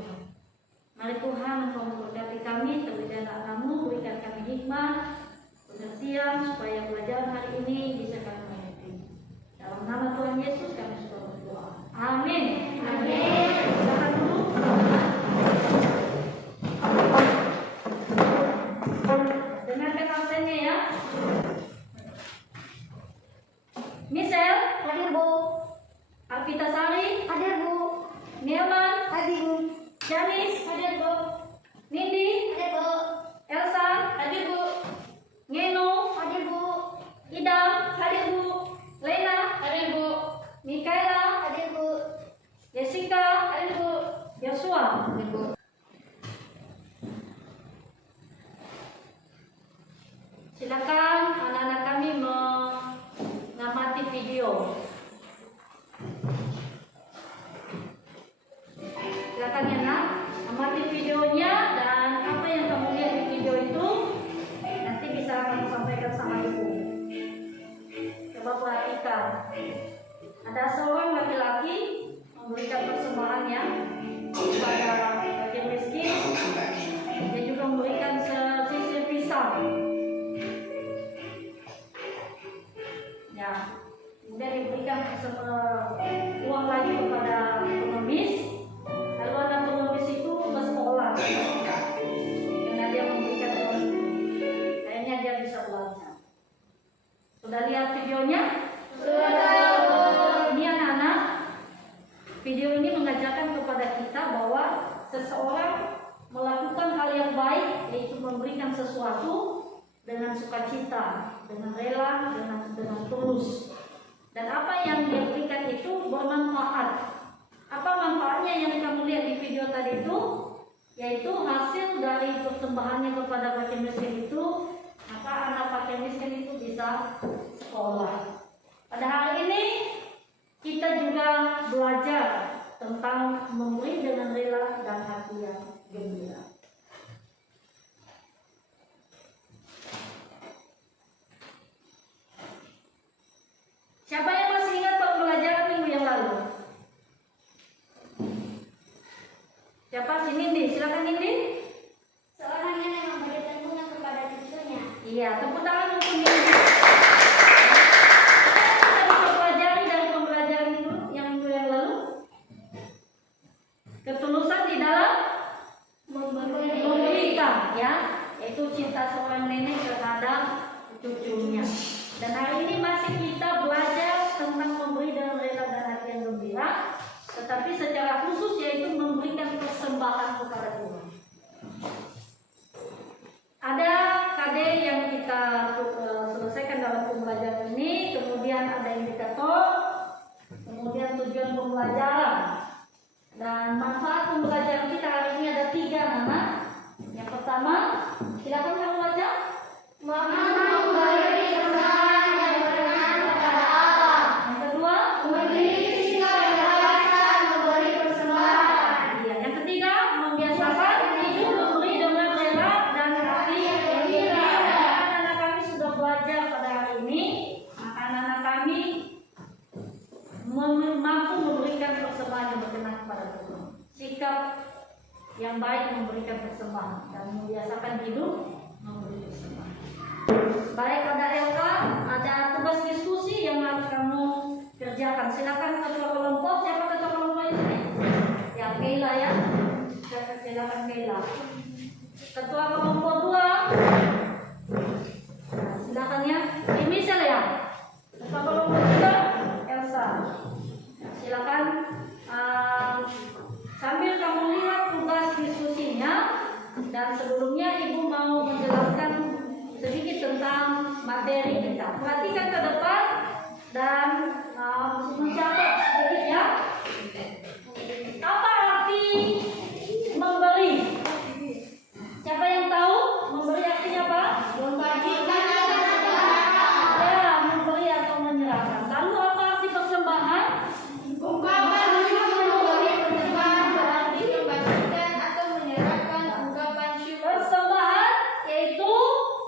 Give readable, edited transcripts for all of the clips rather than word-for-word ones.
Tuhan. Mari Tuhan Engkau memberkati kami, terlebih anak-Mu, berikan kami hikmah, pengertian, supaya pelajaran hari ini bisa kami mengerti. Dalam nama Tuhan Yesus kami sudah berdoa. Amin. Amin. Silakan dulu. Dengarkan absennya ya. Michelle, hadir Bu. Alpita Sari, hadir Bu. Nilman, hadir Bu. Janis, hadir Bu. Nindi, hadir Bu. Elsa, hadir Bu. Ngeno, hadir Bu. Idam, hadir Bu. Lena, hadir Bu. Mikaela, hadir Bu. Jessica, hadir Bu. Joshua, hadir Bu. Silakan anak-anak kami mengamati video. Silakan ya nak, amati videonya, dan apa yang kamu lihat di video itu nanti bisa kamu sampaikan sama ibu. Coba perhatikan, ada seorang laki-laki memberikan persembahannya kepada fakir miskin. Dia juga memberikan sisir pisang. Ya, kemudian diberikan uang lagi kepada pengemis. Lalu ada pengemis itu bersekolah karena dia memberikan uang. Kayaknya dia bisa belajar. Sudah lihat videonya? Sudah. Ini anak-anak, video ini mengajarkan kepada kita bahwa seseorang melakukan hal yang baik, yaitu memberikan sesuatu dengan sukacita, dengan rela, dengan tulus. Dan apa yang dia berikan itu bermanfaat. Apa manfaatnya yang kamu lihat di video tadi itu? Yaitu hasil dari persembahannya kepada fakir miskin itu, maka anak fakir miskin itu bisa sekolah. Pada hari ini kita juga belajar tentang memberi dengan rela dan hati yang gembira. Siapa yang masih ingat pembelajaran minggu yang lalu? Siapa? Si Nindi, silakan Nindi. Seorang yang memberikan bunga kepada cucunya. Iya, tepuk tangan untuk Nindi. Kita bisa pelajari dari pembelajaran itu yang minggu yang lalu. Ketulusan di dalam memberikan, ya, yaitu cinta seorang nenek terhadap cucunya. Dan hari ini masih kita belajar tentang memberi dengan rela dan hati yang gembira, tetapi secara khusus yaitu memberikan persembahan kepada Tuhan. Ada KD yang kita selesaikan dalam pembelajaran ini, kemudian ada indikator, kemudian tujuan pembelajaran, dan manfaat pembelajaran kita hari ini ada 3 anak. Yang pertama, silakan kamu baca. Memberi persembahan yang berkenan kepada Allah. Yang kedua, Memiliki sikap yang dewasa memberi persembahan. iya. Yang ketiga, membiasakan hidup memberi dengan rela dan hati yang gembira. Anak-anak kami sudah belajar pada hari ini, maka anak-anak kami mampu memberikan persembahan yang berkenan kepada Tuhan. Sikap yang baik memberikan persembahan dan membiasakan hidup memberi persembahan. Baik, ada LK, ada tugas diskusi yang harus kamu kerjakan. Silakan ketua kelompok. Siapa ketua kelompok ini? Ya, Keila ya. Silakan Keila. Ketua kelompok 2. Nah, silakan ya. Ini Michelle ya. Ketua kelompok 3 Elsa. Nah, silakan sambil kamu lihat tugas diskusinya, dan sebelumnya Ibu mau menjelaskan sedikit tentang materi kita. Perhatikan ke depan dan mencatat sedikit ya. Apa arti memberi? Siapa yang tahu memberi artinya apa? Membagikan atau menyerahkan. Ya, memberi atau menyerahkan. Lalu apa arti persembahan? Ungkapan syukur. Memberi persembahan berarti membagikan atau menyerahkan ungkapan syukur. Persembahan yaitu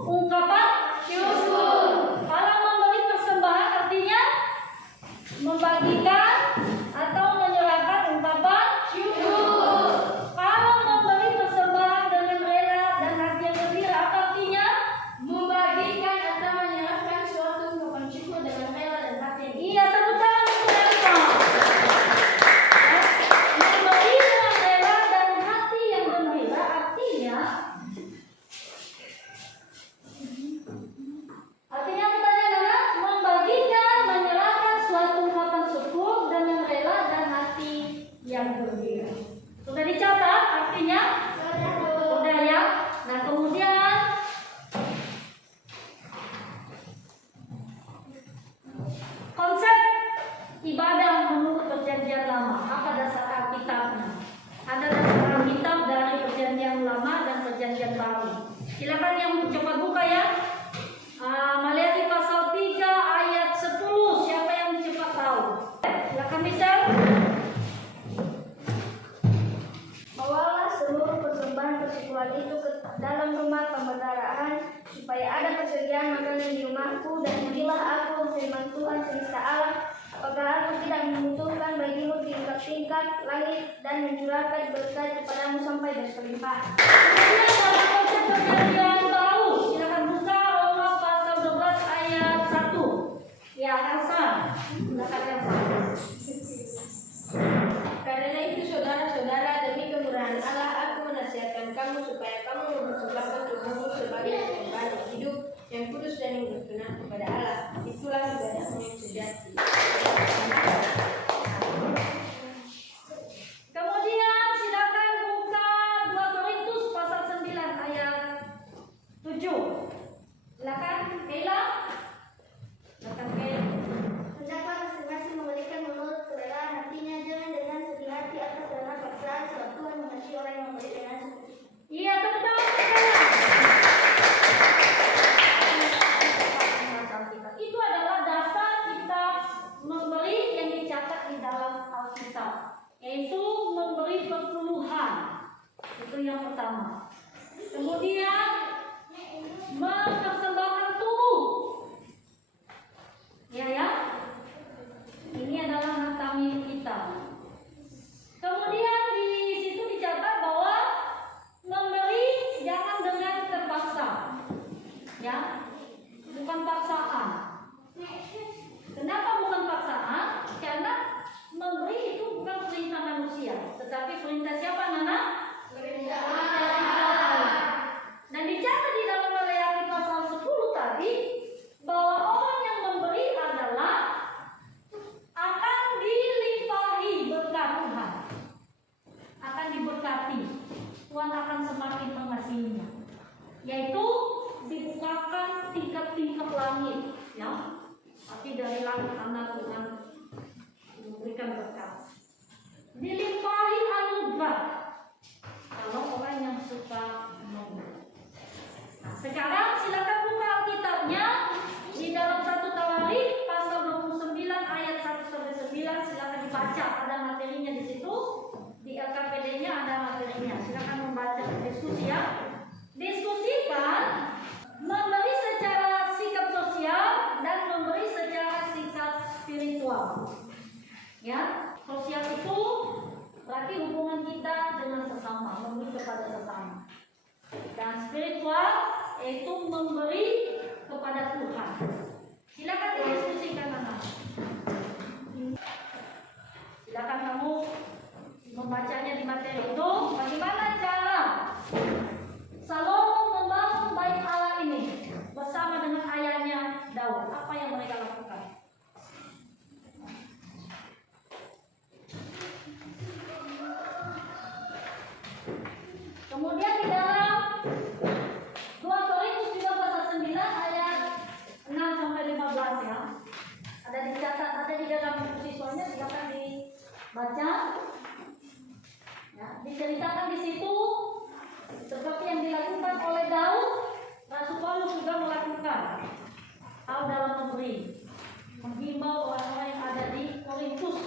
ungkapan Syukur. Kalau memberi persembahan artinya membagikan atau menyerahkan ungkapan Syukur. Kalau Tuhan itu ke dalam rumah pemeliharaan supaya ada persediaan makanan di rumahku, dan ujilah aku firman Tuhan semesta alam, apakah aku tidak membutuhkan bagimu tingkat-tingkat langit dan mencurahkan berkat kepadamu sampai berkelimpah. Kemudian dalam konsep perjanjian baru, silakan buka Roma pasal 12 ayat 1. Ya, Elsa. Silakan Elsa. Karena itu saudara-saudara, demi kemurahan Allah, aku menasihatkan kamu supaya kamu mempersembahkan tubuhmu sebagai persembahan yang hidup, yang kudus dan yang berkenan kepada Allah. Itulah ibadahmu yang sejati. Kemudian silakan buka 2 Korintus pasal 9 ayat 7. Silakan Kayla. Silakan Kayla. Hendaklah masing-masing memberikan menurut kerelaan hatinya, jangan dengan sedih hati atau karena paksaan, sebab Tuhan mengasihi orang yang memberi dengan sukacita. Iya, tepuk tangan. Itu adalah dasar kita memberi yang dicatat di dalam Alkitab, yaitu memberi perpuluhan. Itu yang pertama. Kemudian mempersembahkan tubuh. Ya. Ini adalah hak kami kita. Kemudian di situ dicatat bahwa memberi jangan dengan terpaksa. Ya. Bukan paksaan. Kenapa bukan paksaan? Karena memberi itu bukan perintah manusia, tetapi perintah siapa, Nana? Perintah Allah. Dan dicatat di dalam Maleakhi pasal 10 tadi bahwa orang yang memberi adalah akan dilimpahi berkat Tuhan, akan diberkati. Tuhan akan semakin mengasihinya, yaitu dibukakan tingkat-tingkat langit, ya. Tapi dari langit sana Tuhan memberikan berkat, dilimpahi anugerah kalau orang yang suka memberi. Nah, sekarang silakan buka Alkitabnya di dalam 1 Tawarik pasal 29 ayat 1 sampai 9. Silakan dibaca, ada materinya di situ. Di LKPD-nya ada materinya. Silakan membaca, diskusi ya. Diskusikan memberi secara sikap sosial dan memberi secara sikap spiritual. Ya, sosial itu berarti hubungan kita dengan sesama, memberi kepada sesama. Dan spiritual yaitu memberi kepada Tuhan. Silakan didiskusikan, anak. Silakan kamu membacanya di materi itu. Bagaimana cara Salomo membangun bait Allah ini bersama dengan ayahnya Daud? Apa yang mereka lakukan? Kemudian di dalam 2 Korintus juga pasal 9 ayat 6 sampai 15 ya. Ada dicatat, ada di dalam buku siswanya, silakan dibaca. Ya, diceritakan di situ seperti yang dilakukan oleh Daud, Rasul Paulus juga melakukan hal dalam memberi, menghimbau orang-orang yang ada di Korintus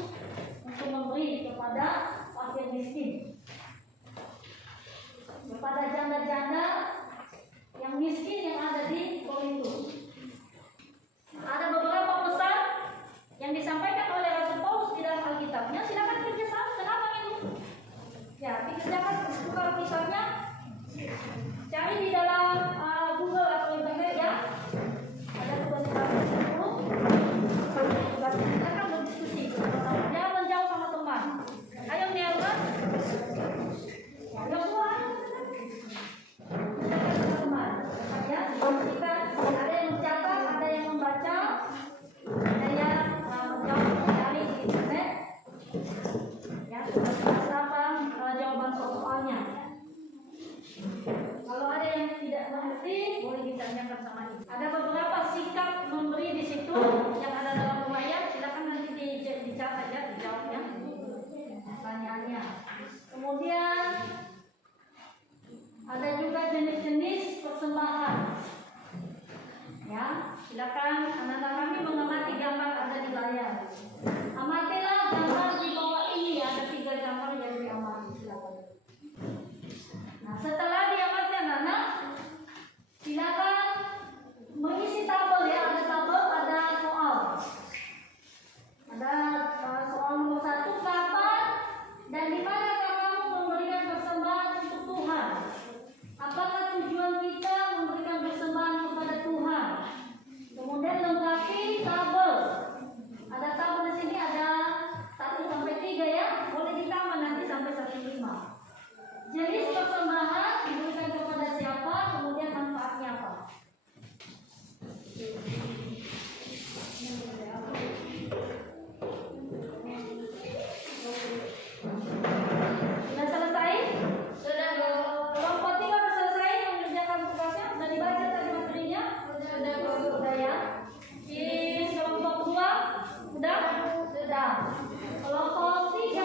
untuk memberi kepada fakir miskin, kepada janda-janda yang miskin yang ada di Korintus. Ada beberapa pesan yang disampaikan oleh Rasul Paulus di dalam Alkitabnya. Silakan kerjasama. Kenapa itu? Ya, dikerjakan buka Alkitabnya. Cari di dalam Google atau internet ya. Ada tugas kamu dulu. Tugas kita kan berdiskusi bersama. Jangan jauh sama teman. Ayo Nelma. Joshua. Teman. Ya, kita ada yang mencatat, ada yang membaca, ada yang menjawab dari internet. Ya, apa jawaban soalnya. Kalau ada yang tidak mengerti, boleh ditanyakan sama ibu. Ada beberapa sikap memberi di situ yang ada dalam riwayat. Silakan nanti dicatat ya, dijawabnya pertanyaannya. Kemudian ada juga jenis-jenis persembahan. Ya, silakan anak-anak kami mengamati gambar ada di layar. Amatilah gambar di bawah ini, ada 3 gambar yang diamati. Silakan. Nah, setelah dia Jenis persembahan diberikan kepada siapa, kemudian manfaatnya apa? Sudah selesai? Sudah, Bu. Kelompok 3 sudah selesai mengerjakan tugasnya? Sudah dibaca tadi materinya? Sudah, Bu. Sudah ya. Di kelompok 2 sudah? Sudah. Kelompok 3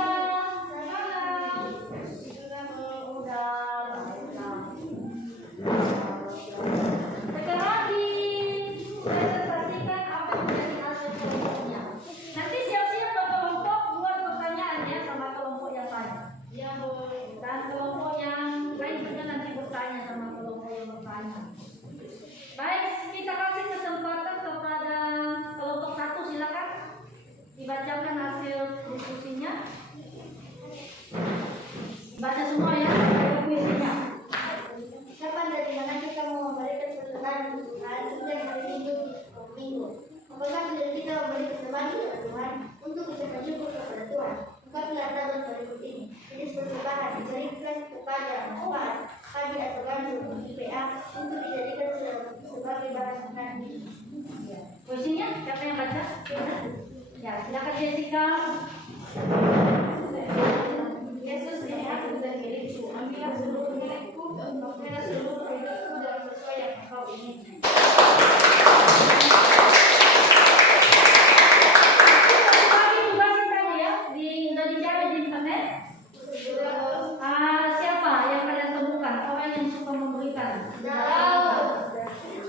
sekarang dipresentasikan apa yang menjadi hasil kelompoknya. Nanti siap-siap ke kelompok buat pertanyaan ya sama kelompok yang lain. Ya, Bu. Dan kelompok yang lain juga nanti bertanya sama kelompok yang bertanya. Baik, kita kasih kesempatan kepada kelompok 1, silakan dibacakan hasil diskusinya. Baca semua ya, ada kuisinya. Kapan dan di mana kita mau memberikan persembahan untuk Tuhan setiap hari Minggu di sekolah Minggu? Apakah tidak kita memberi persembahan kepada Tuhan untuk ucapan syukur kepada Tuhan? Maka pilihlah berikut ini. Jenis persembahan diberikan kepada manfaat padi atau gandum IPA untuk dijadikan sebagai bahan makanan. Kuisinya siapa yang baca? Ya, silakan Jessica. Yesus ini aku dan milikku. Ambillah seluruh milikku, ambillah seluruh hidupku dan sesuai yang engkau inginkan. Bagi tugasin tadi ya, udah dicari di internet. Siapa yang kalian temukan? Orang yang suka memberikan.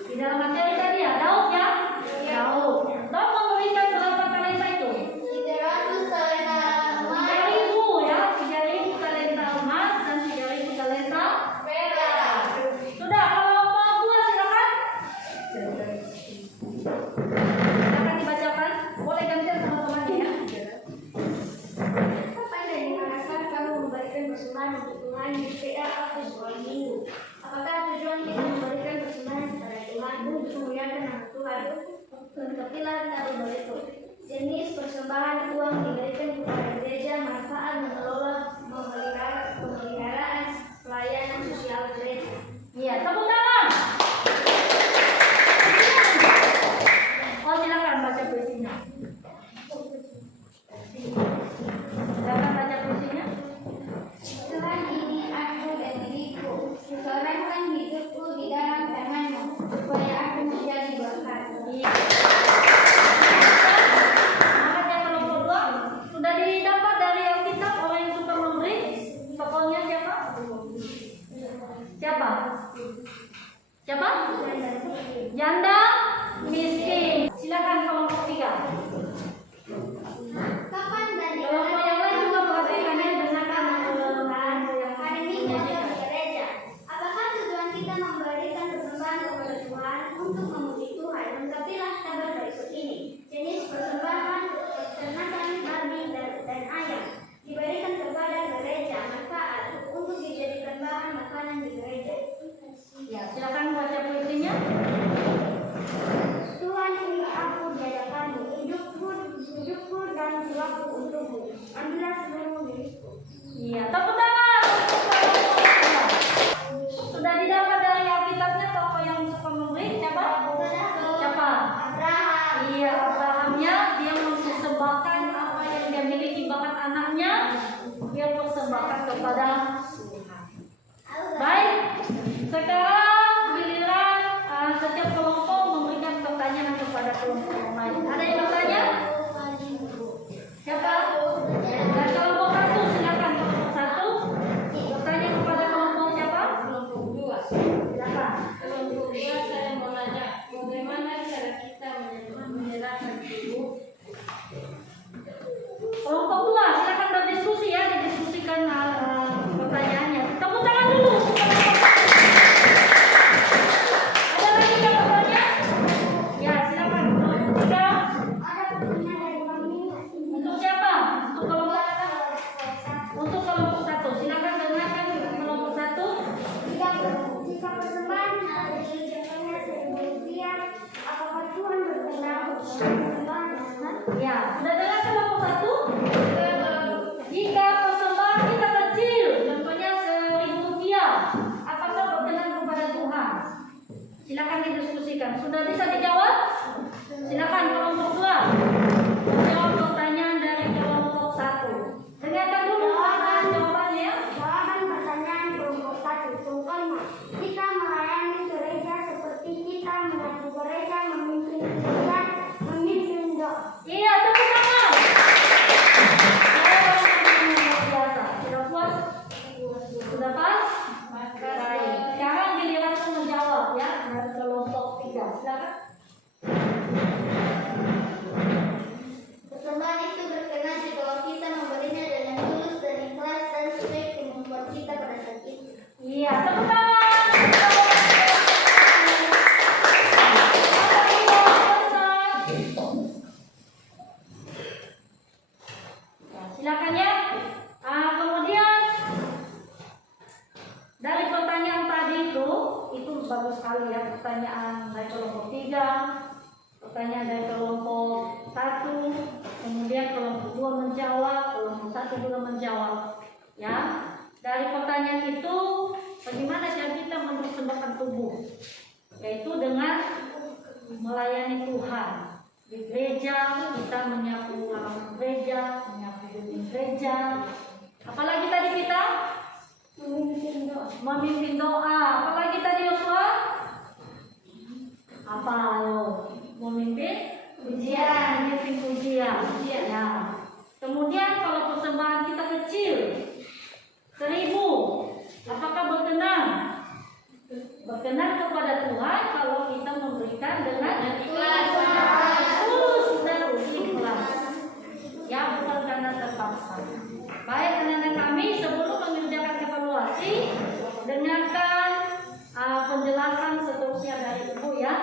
Di dalam materi tadi ya, Daud ya? Daud. Daud memberikan berapa talenta itu? 300 talenta emas 3.000 ya, 3.000 talenta emas dan 3.000 talenta perak. sudah. Kelompok 2 silakan. Silakan dibacakan. Boleh gantian teman-teman ya. Kapan dan di manakah kamu memberikan persembahan untuk Tuhan di PA atau sekolah Minggu? Apakah tujuan kita memberikan persembahan kepada Tuhan untuk memuliakan nama Tuhan? Tetapilah dari berikut. Jenis persembahan uang diberikan kepada gereja, manfaat mengelola pemeliharaan pelayanan sosial gereja. Iya, tepuk tangan. Oh, silakan baca puisinya. Silakan baca puisinya. Tuhan ini aku dan diriku, sorahkan hidupku di dalam tangan-Mu, supaya aku menjadi berkat. Semangat ya kelompok 2. Sudah didapat dari Alkitab orang yang suka memberi. Tokohnya siapa? Siapa? Siapa? Janda miskin. Silakan kelompok 3. Kapan dan di Kelompok mana yang lain juga perhatikan ya, dengarkan hari Minggu atau di gereja? Apakah tujuan kita memberikan persembahan kepada Tuhan untuk memuji Tuhan? Lengkapilah tabel berikut ini. Jenis persembahan peternakan babi dan ayam diberikan kepada gereja, manfaat untuk dijadikan bahan makanan di gereja. Ya, silakan baca puisinya. Tuhan ini aku di hadapan-Mu, hidupku dan jiwaku untukmu. Ambillah seluruh milikku. Iya, tepuk tangan. Sudah didapat dari Alkitabnya tokoh yang suka memberi siapa? Siapa? Abraham. Iya, Abrahamnya dia mempersembahkan apa yang dia miliki, bahkan anaknya dia persembahkan kepada Tuhan. Baik, sekarang giliran setiap kelompok memberikan pertanyaan kepada kelompok yang lain. Ada yang bertanya? Siapa? Dan kelompok 1 silakan kelompok 1 bertanya kepada kelompok siapa? Kelompok 2. Silakan. Kelompok 2 saya mau nanya, bagaimana cara kita menyerahkan hidup? Kelompok 2 silakan berdiskusi ya, didiskusikan pertanyaannya. Tepuk tangan dulu. Ada lagi yang bertanya? Ya, silakan. Kelompok 3. Ada pertanyaan dari kami. Untuk siapa? Untuk kelompok 1. Silakan dengarkan kelompok 1. Jika persembahan dikerjakannya seribu rupiah, apakah Tuhan berkenan persembahan teman? Ya, sudah dengar kelompok 1? Jika persembahan kita kecil, bisa dijawab? Silakan kelompok 2 menjawab pertanyaan dari kelompok 1. Dengarkan dulu jawabannya. Jawaban pertanyaan kelompok 1. Contohnya, kita melayani gereja seperti kita melayani gereja, memimpin gereja, memimpin doa. Iya, tepuk tangan. Luar biasa. Sudah puas? Sudah pas? Baik. Sekarang giliran menjawab ya dari kelompok 3. Silakan. Persembahan itu berkenan jika kita memberinya dengan tulus dan ikhlas dan sesuai kemampuan kita pada saat itu. Iya, tepuk tangan. Silakan ya. Kemudian dari pertanyaan tadi itu bagus sekali ya, pertanyaan dari kelompok 3, pertanyaan dari kelompok 1, kemudian kelompok 2 menjawab, kelompok 1 juga menjawab. Ya, dari pertanyaan itu bagaimana cara kita mempersembahkan tubuh, yaitu dengan melayani Tuhan. Di gereja kita menyapu halaman gereja, menyapu gedung gereja. Apalagi tadi kita memimpin doa. Apalagi tadi Yosua? Apa ayo? Memimpin pujian. Ya. Kemudian kalau persembahan kita kecil 1.000, apakah berkenan? Berkenan kepada Tuhan kalau kita memberikan dengan ikhlas. Tulus dan ikhlas. Ya, bukan karena terpaksa. Baik anak-anak kami, sebelum mengerjakan evaluasi, dengarkan penjelasan seterusnya dari Ibu ya.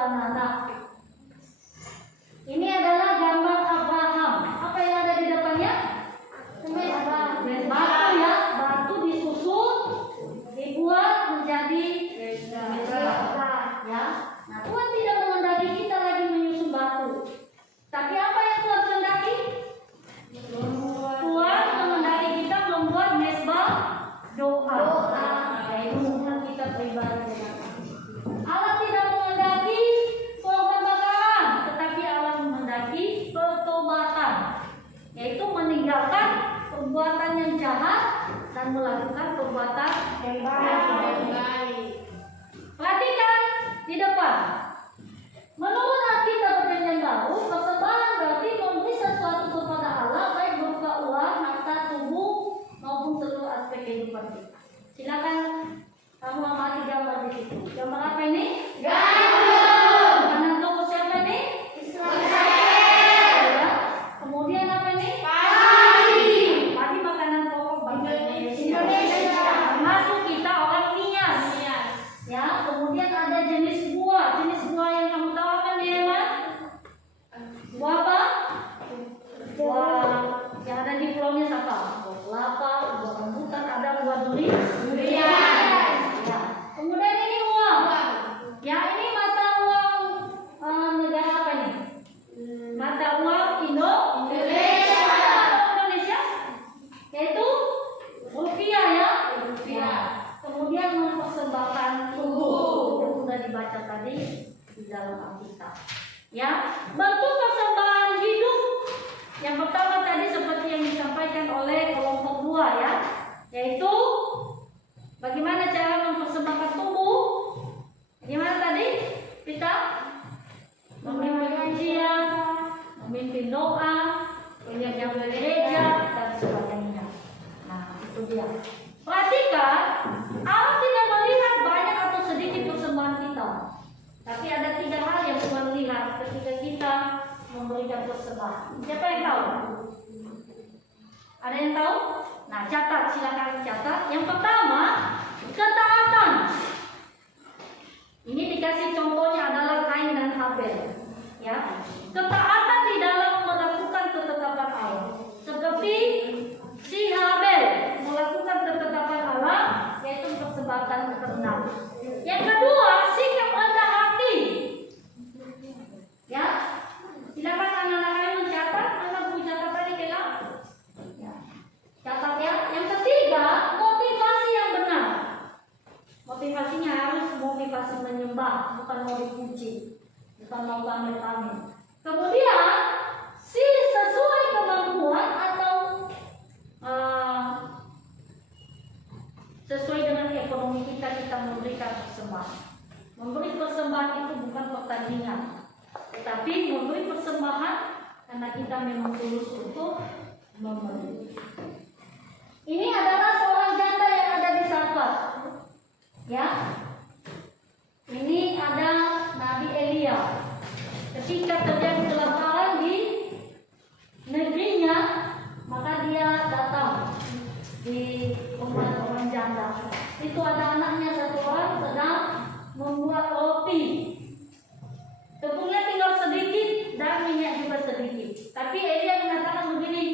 anak-anak. Ini adalah gambar Abraham. Apa yang ada di depannya? Batu ya, batu disusun, dibuat menjadi ya. Nah, Tuhan tidak menghendaki kita lagi menyusun batu. Tapi apa yang Tuhan kehendaki? Tuhan menghendaki kita membuat mezbah doa. Yaitu Tuhan kita pribadi. Allah tidak menghendaki korban bakaran, tetapi Allah menghendaki pertobatan, yaitu meninggalkan perbuatan yang jahat dan melakukan perbuatan yang baik. Perhatikan di depan. Menurut Alkitab Perjanjian Baru, persembahan berarti memberi sesuatu kepada Allah, baik berupa uang, harta, tubuh, maupun seluruh aspek kehidupan kita. Silakan kamu amati gambar di situ. Gambar apa ini? Gandum. Makanan toko siapa ini? Israel. Ya. Kemudian apa ini? Padi. Padi makanan pokok bangsa Indonesia. Termasuk kita orang Nias. Ya. Kemudian ada jenis buah. Jenis buah yang kamu tahu apa nih, Emma? Buah apa? Buah yang ada di Pulau Nias apa? Buah kelapa, buah rambutan, ada buah durian. Kemudian ini uang. Ya, ini mata uang negara apa nih? Mata uang Indonesia. Yaitu rupiah ya. Rupiah. Kemudian mempersembahkan tubuh yang sudah dibaca tadi di dalam Alkitab. Ya, bentuk persembahan hidup yang pertama tadi seperti yang disampaikan oleh kelompok 2 ya, yaitu bagaimana cara mempersembahkan tubuh? Bagaimana tadi? Kita memimpin ujian, memimpin doa, menjaga gereja dan sebagainya. Nah, itu dia. Perhatikan, Allah tidak melihat banyak atau sedikit persembahan kita, tapi ada 3 hal yang Tuhan lihat ketika kita memberikan persembahan. Siapa yang tahu? Ada yang tahu? Nah, catat, silakan catat. Yang pertama, ketaatan. Ini dikasih contohnya adalah Kain dan Habel. Ya, ketaatan di dalam melakukan ketetapan Allah. Seperti si Habel melakukan ketetapan Allah, yaitu persembahkan ternak. Yang kedua, sikap rendah hati. Ya, silakan anak-anak kalian mencatat. Anak buku catatan ini kena. Ya. Catat ya. Yang ketiga, motivasi yang benar. Motivasinya harus motivasi menyembah, bukan mau dipuji, bukan mau pamer-pamer. Kemudian, si sesuai kemampuan atau sesuai dengan ekonomi kita memberikan persembahan. Memberi persembahan itu bukan pertandingan, tetapi memberi persembahan karena kita memang tulus untuk memberi. Ini adalah seorang janda yang ada di Sarfat. Ya, ini ada Nabi Elia. Ketika terjadi kelaparan di negerinya, maka dia datang di rumah orang janda. Itu ada anaknya 1 orang sedang membuat roti. Tepungnya tinggal sedikit dan minyak juga sedikit. Tapi Elia mengatakan begini,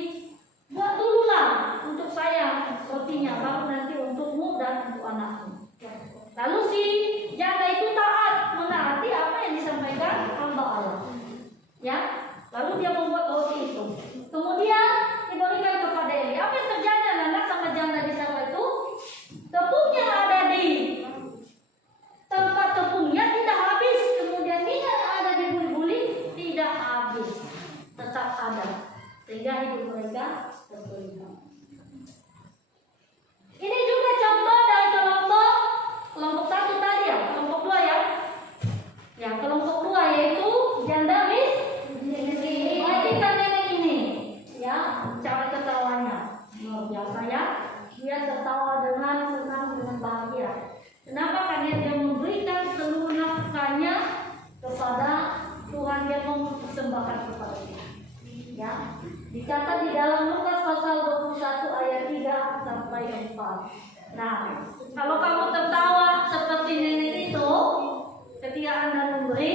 buat dululah untuk saya rotinya, baru nanti untukmu dan untuk anakmu. Lalu si janda itu taat, menaati apa yang disampaikan hamba Allah. Ya, lalu dia membuat roti itu. Kemudian diberikan kepada Elia. Apa yang terjadi anak sama janda di sana itu? Tepungnya ada di tempat tepungnya tidak habis. Kemudian minyak yang ada di buli-buli tidak habis, tetap ada. Sehingga hidup mereka terberkah. Ini juga contoh dari kelompok 1 tadi ya, kelompok 2 ya. Ya, kelompok 2 yaitu janda miskin. Perhatikan nenek ini, ya, cara ketawanya. Luar biasa ya. Dia tertawa dengan senang, dengan bahagia. Kenapa? Karena dia memberikan seluruh nafkahnya kepada Tuhan, dia mempersembahkan kepada dia. Ya, dicatat di dalam Lukas pasal 21 ayat 3 sampai 4. Nah, kalau kamu tertawa seperti nenek itu ketika Anda memberi,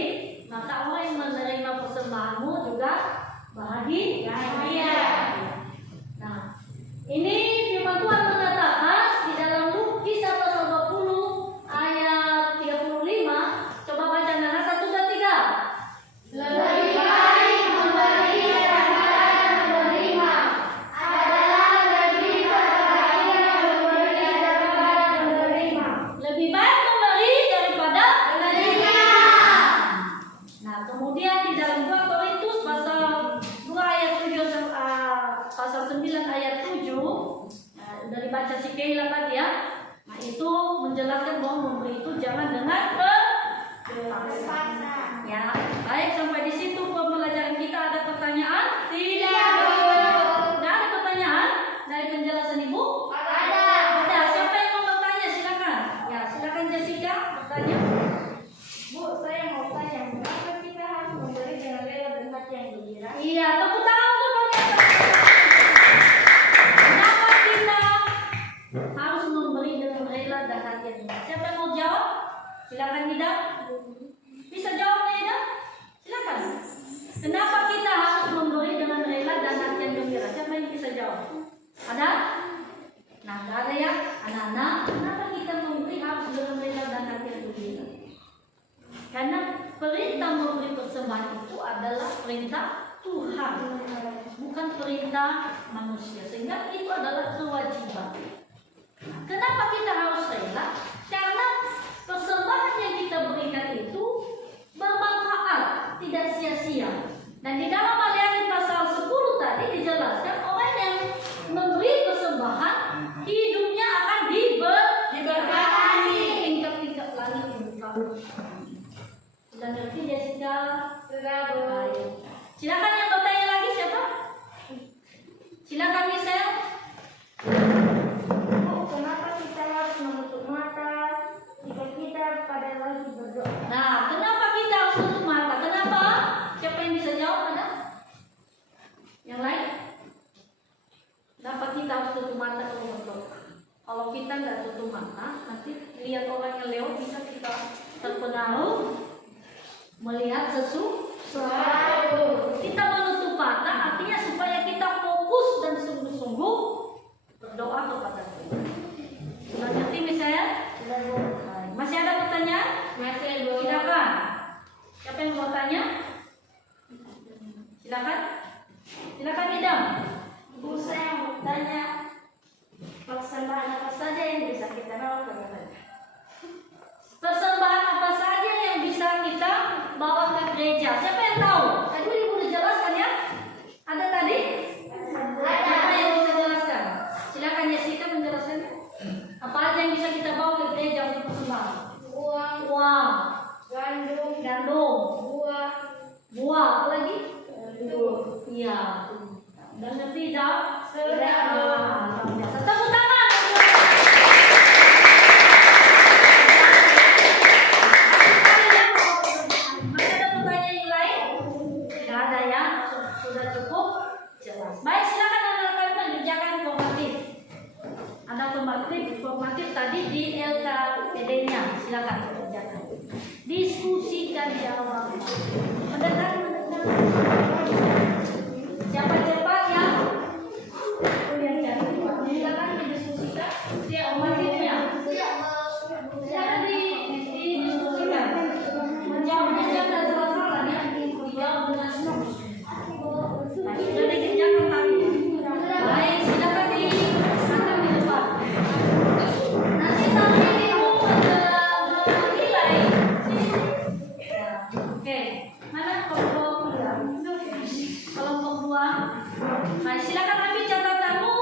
bahagia. Nah, ini firman Tuhan mengatakan di dalam Kisah pasal 20 ayat 35. Coba baca dengan 1, 2, 3. Lebih baik memberi daripada menerima, adalah lebih berbahagia memberi daripada menerima. Lebih baik memberi daripada Menerima. Nah, kemudian di dalam 2 Korintus pasal 2 ayat 7 pasal 9 ayat 7, nah, dari baca si Keila tadi ya. Nah, itu menjelaskan bahwa memberi itu jangan dengan Terpaksa. ya. Baik, sampai di situ pembelajaran kita. Ada pertanyaan? Tidak. Tidak ada pertanyaan dari penjelasan Ibu? Ada. Ada. Siapa yang mau bertanya? Silakan. Ya, silakan Jessica bertanya. Bu, saya mau tanya, mengapa kita harus memberi dengan rela dan hati yang gembira? Iya, tepuk tangan untuk kalian. Kenapa kita harus memberi dengan rela dan hati yang gembira? Siapa yang mau jawab? Silakan Ida. Bisa jawab Ida? Silakan. Kenapa kita harus memberi dengan rela dan hati yang gembira? Siapa yang bisa jawab? Ada? Nah, nggak ada ya, anak-anak. Kenapa kita memberi harus dengan rela dan hati yang gembira? Karena perintah memberi persembahan itu adalah perintah Tuhan, bukan perintah manusia. Sehingga itu adalah kewajiban. Kenapa kita harus rela? Karena persembahan yang kita berikan itu bermanfaat, tidak sia-sia. Dan di dalam Maliaki pasal 10 tadi dijelaskan orang yang memberi persembahan hidupnya akan diberkati. Tingkat-tingkat langit yang berkabut. Sudah ngerti Jessica? Sudah, Bu. Baik. Silakan yang bertanya lagi siapa? Silakan Michelle. Bu, kenapa kita harus menutup mata jika kita pada lagi berdoa? Nah, kenapa kita harus tutup mata? Kenapa? Siapa yang bisa jawab? Ada? Yang lain? Kenapa kita harus tutup mata kalau berdoa? Kalau kita nggak tutup mata, nanti lihat orang yang lewat bisa kita terpengaruh melihat sesuatu. Kita menutup mata artinya supaya kita fokus dan sungguh-sungguh berdoa kepada Tuhan. Sudah ngerti misalnya? Masih ada pertanyaan? Masih, Bu. Silakan. Siapa yang mau tanya? Silakan. Silakan Idam. Bu, saya mau bertanya, persembahan apa saja yang bisa kita bawa ke gereja? Persembahan apa saja yang bisa kita bawa ke gereja? Siapa yang tahu? Tadi Ibu udah jelaskan ya? Ada tadi? Siapa yang bisa jelaskan? Silakan Jessica menjelaskan. Apa aja yang bisa kita bawa ke gereja untuk persembahan? Uang, gandum, buah, apa lagi? Iya. Dan tidak? Sudah, Bu. Luar biasa. Tepuk tangan. Masih ada pertanyaan yang lain? Tidak ada ya? Sudah cukup jelas. Baik, silakan anak-anak mengerjakan formatif. Ada formatif tadi di LKED-nya. Silakan kerjakan. Diskusikan jawaban. Mendengar. Siapa cepat ya? Silakan didiskusikan. Formatifnya. Silakan didiskusikan. Menjawabnya jangan salah-salah ya. Dijawab dengan semua. Nah, sudah dikerjakan tadi. Baik, silakan diserahkan di depan. Nanti sampai Ibu menilai. Oke, mana kelompok 2? Nah, silakan ambil catatanmu.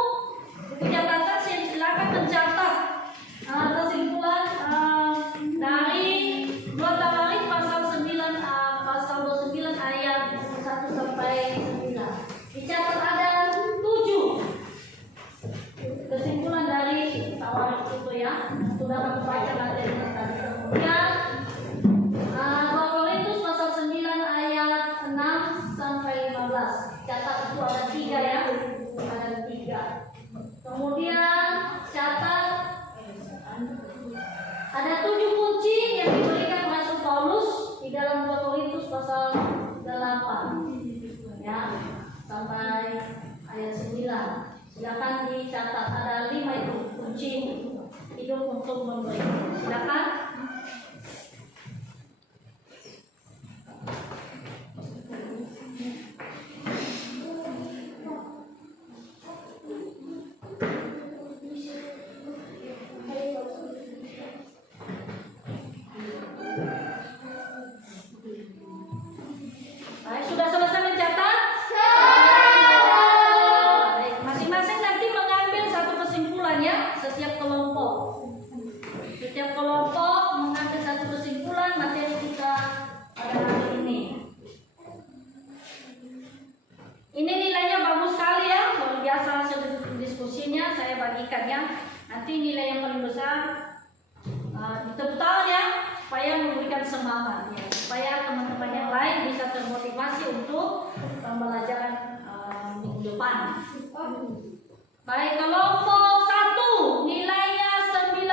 Buku catatan, silakan mencatat kesimpulan dari 2 Tawarik pasal 9 nilai yang paling besar. Tepuk tangan ya, supaya memberikan semangat ya, supaya teman-teman yang lain bisa termotivasi untuk pembelajaran minggu depan. Baik, kelompok 1 nilainya 93.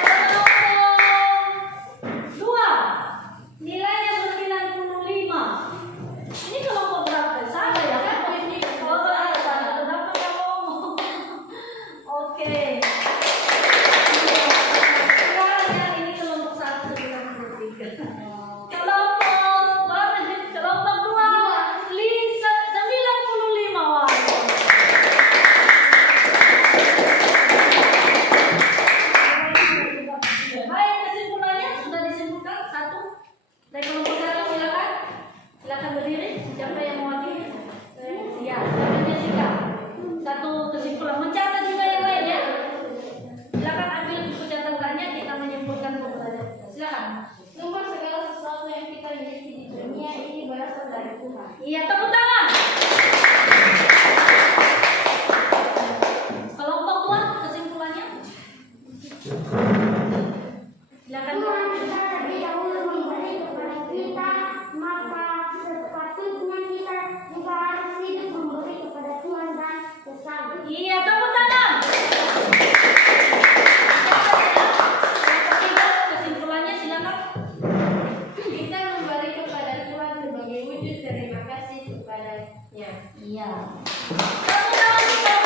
Kelompok 2 nilainya 95. Ini kelompok berapa? Sama ya? Oh, sama. Kenapa nggak ngomong? Oke. Sekarang ini kelompok 1 93. Kelompok 2 95. Wah. Baik, kesimpulannya sudah disimpulkan. 1 dari kelompok 1 silakan. Silakan berdiri. Siapa yang mewakili? Ya, silakan Jessica. 1 kesimpulan. Mencatat juga yang lain ya. Silakan ambil buku catatannya, kita menyimpulkan pembelajaran kita. Silakan. Sumber segala sesuatu yang kita miliki di dunia ini berasal dari Tuhan. Iya, tepuk tangan. Kelompok 2 kesimpulannya. Silakan. Tuhan kita terlebih dahulu memberi kepada kita, maka sepatutnya kita juga harus hidup memberi kepada Tuhan dan sesama. Iya, tepuk tangan. Yang ketiga kesimpulannya silakan. Kita memberi kepada Tuhan sebagai wujud terima kasih kepadanya. Iya. Tepuk tangan juga.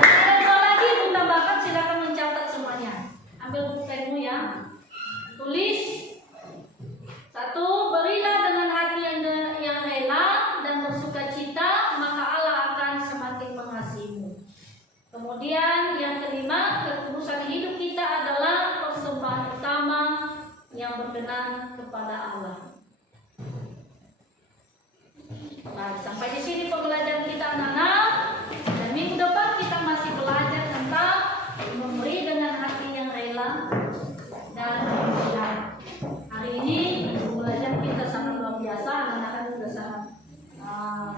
Ada 2 lagi, Bunda tambahkan, silakan mencatat semuanya. Ambil buku penmu ya. Tulis. 1, berilah dengan hati yang rela dan bersukacita, maka Allah akan semakin mengasihimu. Kemudian yang kelima, ketulusan hidup kita adalah persembahan utama yang berkenan kepada Allah. Baik, sampai di sini pembelajaran kita anak-anak. Dan minggu depan kita masih belajar tentang memberi dengan hati yang rela dan bersyukur. Hari ini pembelajaran kita sangat luar biasa, anak-anak juga sangat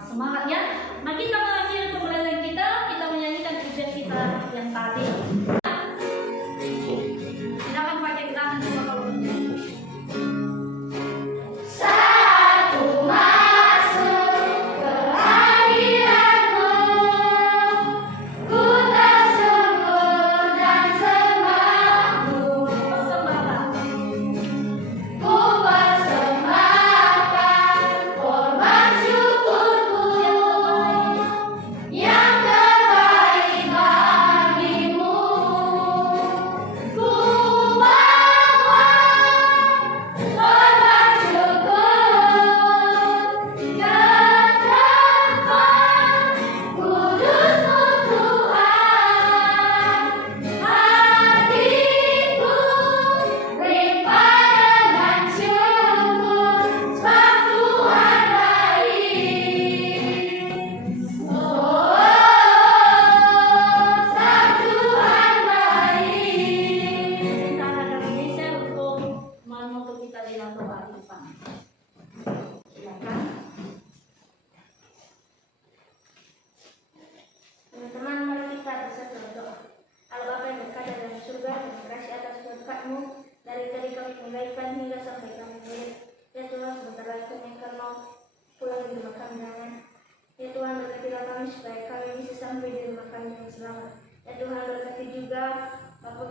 semangat ya. Nah, kita mengakhiri pembelajaran kita menyanyikan pujian kita yang tadi. Silakan pakai tangan semua kalau begitu. supaya kami bisa sampai di rumah kami yang selamat. Ya Tuhan, berkati juga Bapak